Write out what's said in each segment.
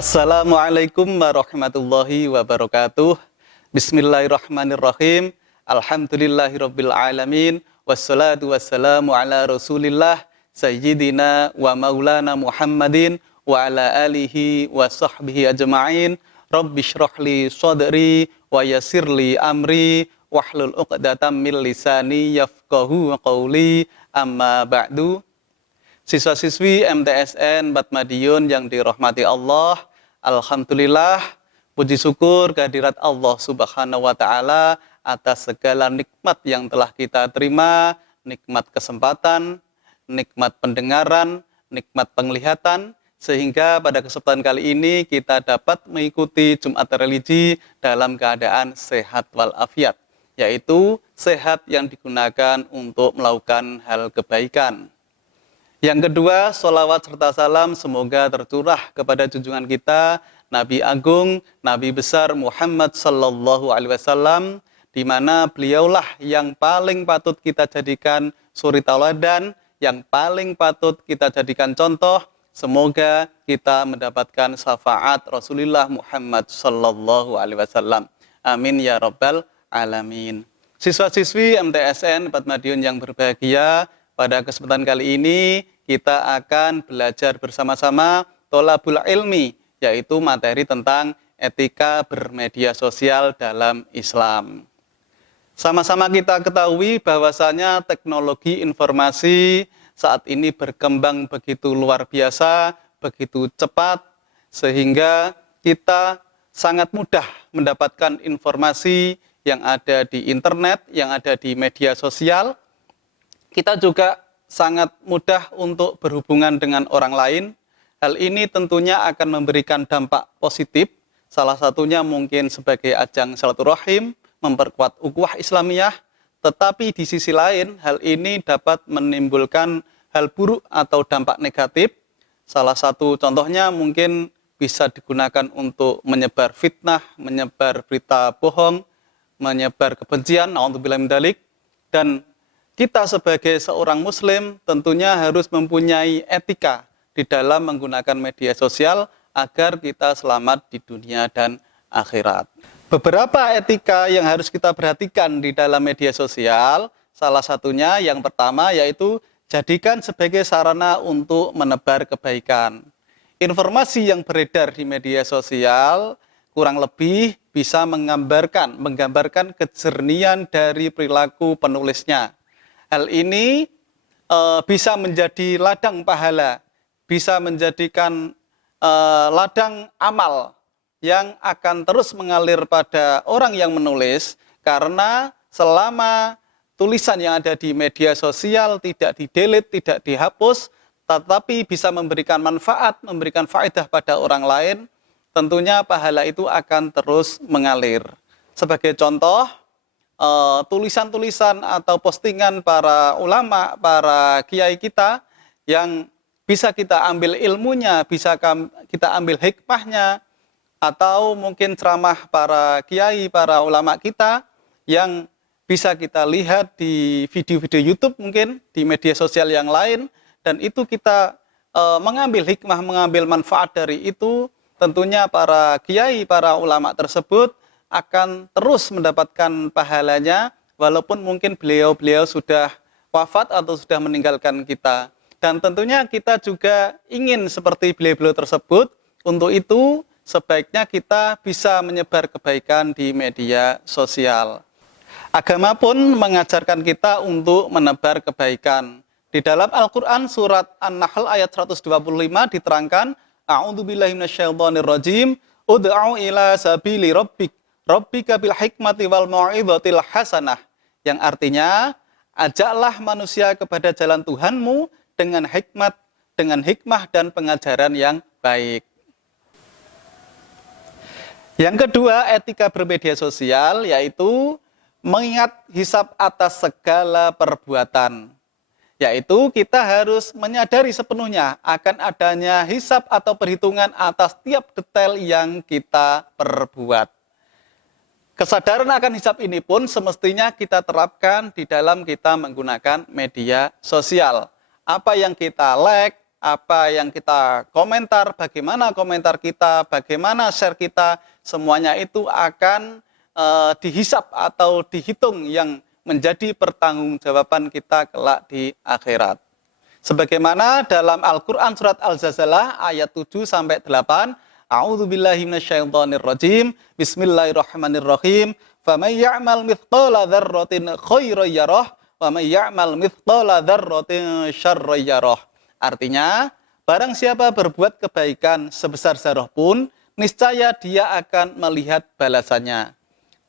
Assalamualaikum warahmatullahi wabarakatuh. Bismillahirrahmanirrahim. Alhamdulillahirabbil alamin. Wassalatu wassalamu ala Rasulillah sayyidina wa maulana Muhammadin wa ala alihi wa sahbihi ajma'in. Rabbi shrahli sadri wa yassirli amri wahlul 'uqdatam min lisani yafqahu qawli. Amma ba'du. Siswa-siswi MTSN Madiun yang dirahmati Allah, alhamdulillah, puji syukur kehadirat Allah Subhanahu wa taala atas segala nikmat yang telah kita terima, nikmat kesempatan, nikmat pendengaran, nikmat penglihatan, sehingga pada kesempatan kali ini kita dapat mengikuti Jumat Religi dalam keadaan sehat walafiat, yaitu sehat yang digunakan untuk melakukan hal kebaikan. Yang kedua, sholawat serta salam semoga tercurah kepada junjungan kita, Nabi Agung, Nabi besar Muhammad Sallallahu Alaihi Wasallam, di mana beliaulah yang paling patut kita jadikan suri tauladan, yang paling patut kita jadikan contoh. Semoga kita mendapatkan syafaat Rasulullah Muhammad Sallallahu Alaihi Wasallam. Amin ya Rabbal Alamin. Siswa-siswi MTSN Madiun yang berbahagia, pada kesempatan kali ini kita akan belajar bersama-sama tholabul ilmi, yaitu materi tentang etika bermedia sosial dalam Islam. Sama-sama kita ketahui bahwasanya teknologi informasi saat ini berkembang begitu luar biasa, begitu cepat, sehingga kita sangat mudah mendapatkan informasi yang ada di internet, yang ada di media sosial. Kita juga sangat mudah untuk berhubungan dengan orang lain. Hal ini tentunya akan memberikan dampak positif. Salah satunya mungkin sebagai ajang silaturahim, memperkuat ukhuwah Islamiyah. Tetapi di sisi lain, hal ini dapat menimbulkan hal buruk atau dampak negatif. Salah satu contohnya mungkin bisa digunakan untuk menyebar fitnah, menyebar berita bohong, menyebar kebencian, na'udzubillah min dzalik. Dan kita sebagai seorang muslim tentunya harus mempunyai etika di dalam menggunakan media sosial agar kita selamat di dunia dan akhirat. Beberapa etika yang harus kita perhatikan di dalam media sosial, salah satunya yang pertama yaitu jadikan sebagai sarana untuk menebar kebaikan. Informasi yang beredar di media sosial kurang lebih bisa menggambarkan kejernihan dari perilaku penulisnya. Hal ini bisa menjadi ladang pahala, bisa menjadikan ladang amal yang akan terus mengalir pada orang yang menulis, karena selama tulisan yang ada di media sosial tidak di-delete, tidak dihapus, tetapi bisa memberikan manfaat, memberikan faedah pada orang lain, tentunya pahala itu akan terus mengalir. Sebagai contoh, tulisan-tulisan atau postingan para ulama, para kiai kita yang bisa kita ambil ilmunya, bisa kita ambil hikmahnya, atau mungkin ceramah para kiai, para ulama kita yang bisa kita lihat di video-video YouTube, mungkin di media sosial yang lain, dan itu kita mengambil hikmah, mengambil manfaat dari itu. Tentunya para kiai, para ulama tersebut akan terus mendapatkan pahalanya, walaupun mungkin beliau-beliau sudah wafat atau sudah meninggalkan kita. Dan tentunya kita juga ingin seperti beliau-beliau tersebut. Untuk itu sebaiknya kita bisa menyebar kebaikan di media sosial. Agama pun mengajarkan kita untuk menebar kebaikan. Di dalam Al-Quran surat An-Nahl ayat 125 diterangkan, A'udzubillahi minasyaitonirrajim, ud'u ila sabili Rabbika bil hikmati wal mau'izatil hasanah, yang artinya ajaklah manusia kepada jalan Tuhanmu dengan hikmah dan pengajaran yang baik. Yang kedua, etika bermedia sosial yaitu mengingat hisab atas segala perbuatan. Yaitu kita harus menyadari sepenuhnya akan adanya hisab atau perhitungan atas tiap detail yang kita perbuat. Kesadaran akan hisab ini pun semestinya kita terapkan di dalam kita menggunakan media sosial. Apa yang kita like, apa yang kita komentar, bagaimana komentar kita, bagaimana share kita, semuanya itu akan dihisap atau dihitung yang menjadi pertanggungjawaban kita kelak di akhirat. Sebagaimana dalam Al-Qur'an surat Al-Zalzalah ayat 7 sampai 8, A'udzubillahi minasyaitonirrajim. Bismillahirrahmanirrahim. Faman ya'mal mithqala dzarratin khairan yarah wa may ya'mal mithqala dzarratin syarran yarah. Artinya, barang siapa berbuat kebaikan sebesar zarah pun, niscaya dia akan melihat balasannya.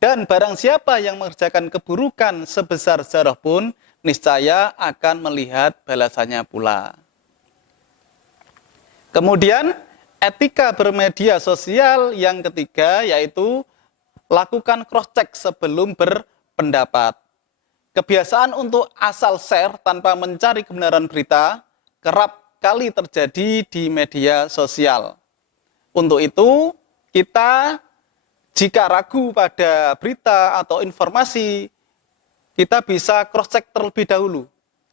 Dan barang siapa yang mengerjakan keburukan sebesar zarah pun, niscaya akan melihat balasannya pula. Kemudian, etika bermedia sosial yang ketiga yaitu lakukan cross-check sebelum berpendapat. Kebiasaan untuk asal share tanpa mencari kebenaran berita kerap kali terjadi di media sosial. Untuk itu, kita jika ragu pada berita atau informasi, kita bisa cross-check terlebih dahulu.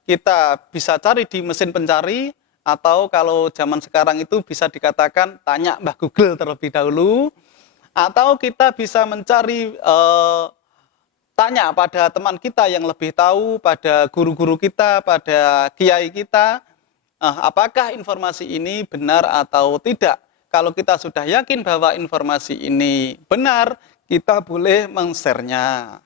Kita bisa cari di mesin pencari, atau kalau zaman sekarang itu bisa dikatakan tanya Mbah Google terlebih dahulu, atau kita bisa mencari tanya pada teman kita yang lebih tahu, pada guru-guru kita, pada kiai kita, apakah informasi ini benar atau tidak. Kalau kita sudah yakin bahwa informasi ini benar, kita boleh meng-share-nya.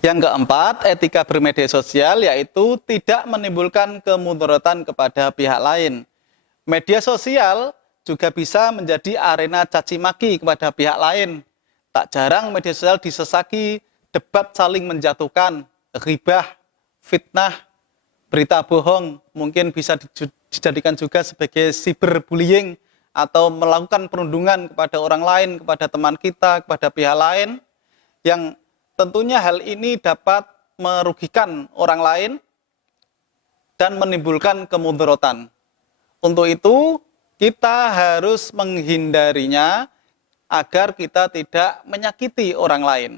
Yang keempat, etika bermedia sosial yaitu tidak menimbulkan kemudaratan kepada pihak lain. Media sosial juga bisa menjadi arena caci maki kepada pihak lain. Tak jarang media sosial disesaki debat saling menjatuhkan, ghibah, fitnah, berita bohong, mungkin bisa dijadikan juga sebagai cyberbullying atau melakukan perundungan kepada orang lain, kepada teman kita, kepada pihak lain, yang tentunya hal ini dapat merugikan orang lain dan menimbulkan kemudaratan. Untuk itu, kita harus menghindarinya agar kita tidak menyakiti orang lain.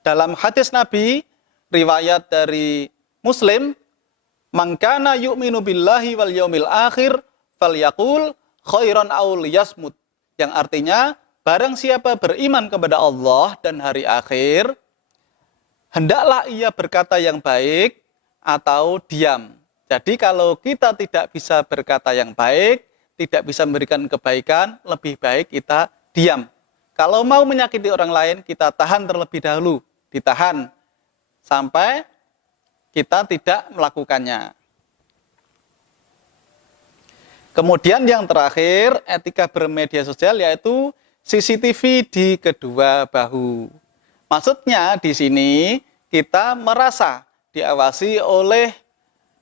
Dalam hadis Nabi, riwayat dari Muslim, "Man kana yu'minu billahi wal yaumil akhir falyaqul khairan aw liyasmut." Yang artinya, barang siapa beriman kepada Allah dan hari akhir, hendaklah ia berkata yang baik atau diam. Jadi kalau kita tidak bisa berkata yang baik, tidak bisa memberikan kebaikan, lebih baik kita diam. Kalau mau menyakiti orang lain, kita tahan terlebih dahulu. Ditahan sampai kita tidak melakukannya. Kemudian yang terakhir, etika bermedia sosial yaitu CCTV di kedua bahu. Maksudnya di sini kita merasa diawasi oleh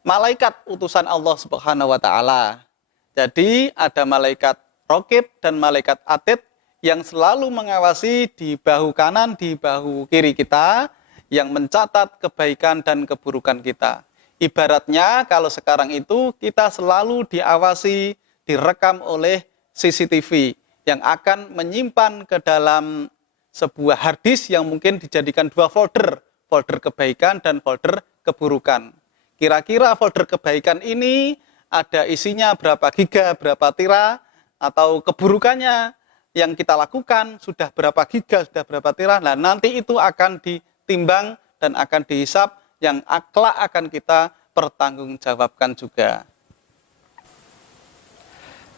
malaikat utusan Allah Subhanahu wa taala. Jadi ada malaikat Raqib dan malaikat Atid yang selalu mengawasi di bahu kanan, di bahu kiri kita, yang mencatat kebaikan dan keburukan kita. Ibaratnya kalau sekarang itu kita selalu diawasi, direkam oleh CCTV yang akan menyimpan ke dalam sebuah hard disk yang mungkin dijadikan dua folder, folder kebaikan dan folder keburukan. Kira-kira folder kebaikan ini ada isinya berapa giga, berapa tera, atau keburukannya yang kita lakukan sudah berapa giga, sudah berapa tera. Nah, nanti itu akan ditimbang dan akan dihisap yang kelak akan kita pertanggungjawabkan juga.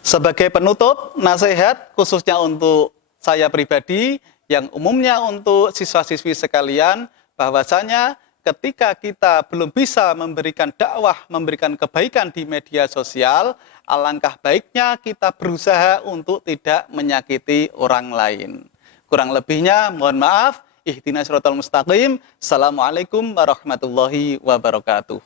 Sebagai penutup, nasihat khususnya untuk saya pribadi, yang umumnya untuk siswa-siswi sekalian, bahwasanya ketika kita belum bisa memberikan dakwah, memberikan kebaikan di media sosial, alangkah baiknya kita berusaha untuk tidak menyakiti orang lain. Kurang lebihnya, mohon maaf. Ihdinas siratal mustaqim. Assalamualaikum warahmatullahi wabarakatuh.